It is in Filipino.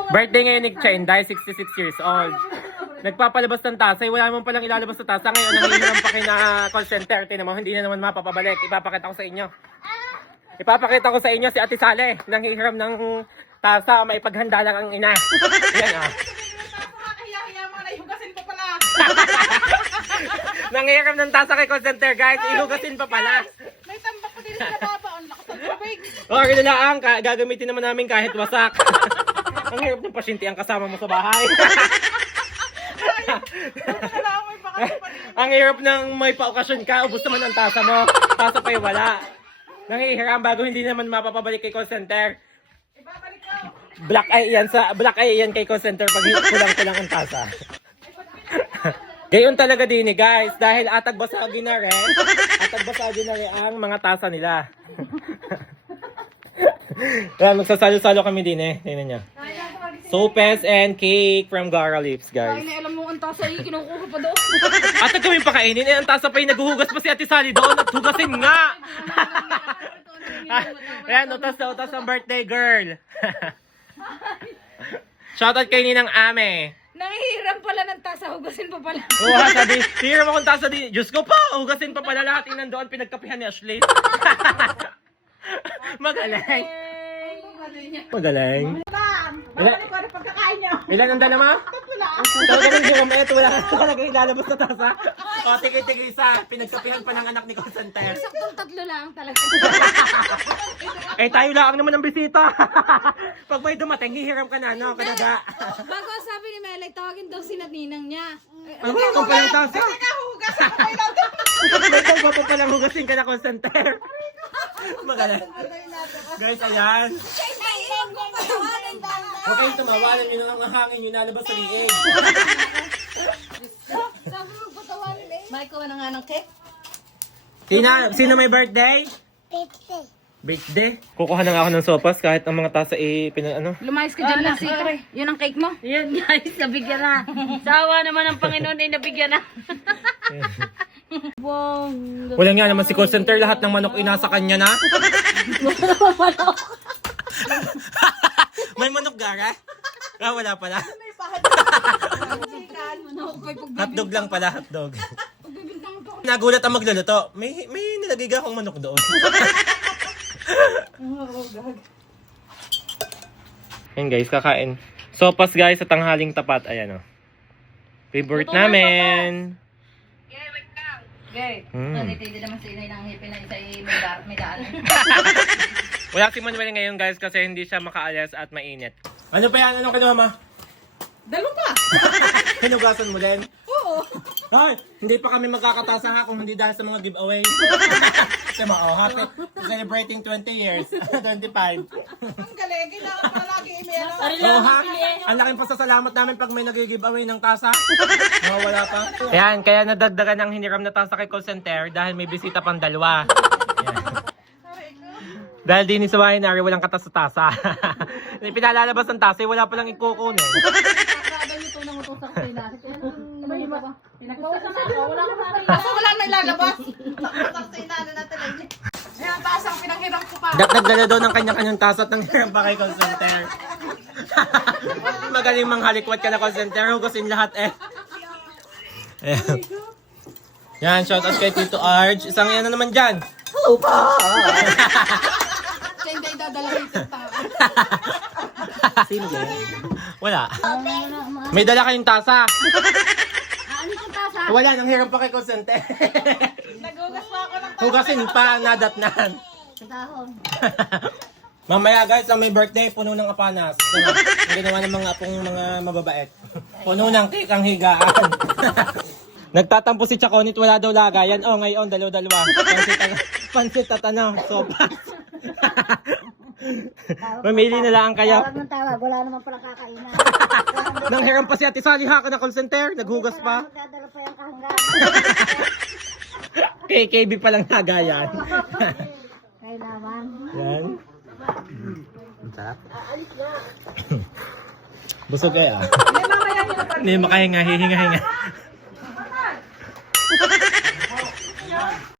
Birthday ngayon ni Chen, dahil 66 years old. Nagpapalabas ng tasa, wala naman palang ilalabas na tasa. Ngayon, nangihiram pa kayo na call center. Tinan mo, hindi na naman mapapabalik. Ipapakita ko sa inyo. Ipapakita ko sa inyo si Ate Sale, nanghihiram ng tasa, may paghanda lang ang ina. Yan ah. Nanghihiram ng tasa kay call center, guys. Ihugasin pa pala. May tambak ko din sa baba. Ang lakas ng tubig. Okay na lang, gagamitin naman namin kahit wasak. Ang hirap ng pasyente ang kasama mo sa bahay. Ang hirap ng may paokasyon ka, ubos naman ang tasa mo. Tasa pa'y wala. Nanghihiram bago hindi naman mapapabalik kay call center. Black eye yan kay call center pag kulang-kulang ang tasa. Gayon talaga din guys, dahil atag basagin na rin ang mga tasa nila. Kaya magsasalo-salo kami din tingnan nyo. Sopes and cake from Gara Lips, guys. Ay, alam mo, ang tasa ay kinukuha pa doon. Atag kami pakainin ang tasa pa yung naghuhugas pa si Ate Sally doon at hugasin nga. Ayan, utas ang birthday girl. Shoutout kay Ninang Ame. Nangihiram pala ng tasa, hugasin pa pala. Oo, sabi, hiram akong tasa din. Diyos ko po, hugasin pa pala lahat yung nandoon, pinagkapihan ni Ashley. Magaling. Magaling. Ilan ang dala mo? Talaga ng hiram ito, wala talaga ilalabas na tasa. O, tigay-tigay sa pinagkapihan pa ng anak ni call center. Saktong 3 lang talaga. Eh, tayo lang naman ang bisita. Pag may dumating, hihiram ka na, no? Kadaga. Bago sabi ni Melay, tawagin daw si Ninang niya. Ang hugas pa lang tasa. Hugas ako may lang. May tawag pa palang hugasin ka na call center. Magaling. Guys, ayan. Huwag kayong tumawalan nyo na ang hangin nyo nalabas sa liig. Sabi mo, patawanin eh. Michael, ano nga ng cake? Sino may birthday? Birthday. Kukuha na nga ako ng sopas kahit ang mga tasa Lumayas ka dyan lang, Sito. Yun ang cake mo? Yan guys, nabigyan na. Sawa naman ang Panginoon ay nabigyan na. Wow. Wala nga naman si call center, lahat ng manok inasa kanya na. May manok gara? Ah, wala pala. Hotdog lang pala, hotdog. Nagulat ang magluluto. May nilagay akong manok doon. Ayan guys, kakain. Sopas guys sa tanghaling tapat. Ayan o. Favorite namin. Okay. Hindi naman si Inay ng hipin na isa may daan. Wala si Manuel ngayon guys kasi hindi siya makaalis at mainit. Ano pa yan? Anong kinuha mo? Dalo pa. Hinugasan mo din? Oo. Ay, hindi pa kami magkakatasa ha kung hindi dahil sa mga giveaway. Kasi happy celebrating 20 years. 25. Ang galing, kailangan pa lagi email. Oo ha? Ang laking pasasalamat namin pag may nag-giveaway ng tasa. Wala pa. Ayan, kaya nadagdagan ang hiniram na tasa kay call center dahil may bisita pang dalawa. Ayan. Dahil din sa bahay na walang katas sa tasa. Pinalalabas ng tasa, wala palang ikukunin. Kaso wala na ilalabas. Ayan, taas ang pinanghiram ko pa. Nagdala daw ng kanya-kanyang tasa at nanghiram pa kay call center. Magaling manghalikwat ka na call center, hugasin lahat eh. Ayan. Yan, shoutout kay Tito Arj. Isang yan na naman dyan. Hello pa! Siya hindi dadalawin sa tao. Sino yan? Wala. May dala kayong tasa. Ano yung tasa? Wala, nanghiram pa kay call center. Naghugas pa ako ng Hugasin pa, nadatnan. dahon. Mamaya guys, ang may birthday, puno ng apanas. Ang ginawa ng mga apong mga mababait. Puno ng cake ang higaan. Nagtatampo si Chaconit, wala daw lagayan. Oh, ngayon, dalawa-dalawa. Pansit at sopas. Mamili na lang kayo. Tawag ng tawag, wala naman palang kakainan. Nanghiram pa si Ate Sally ha, ka na call center, naghugas pa. Magdadala pa yung kahanggan. KKB pa lang nagayan. Kailangan. Yan. Ang sarap. Busog kaya. Hindi, mamaya nyo na pa. Hindi makahinga, hihinga-hinga.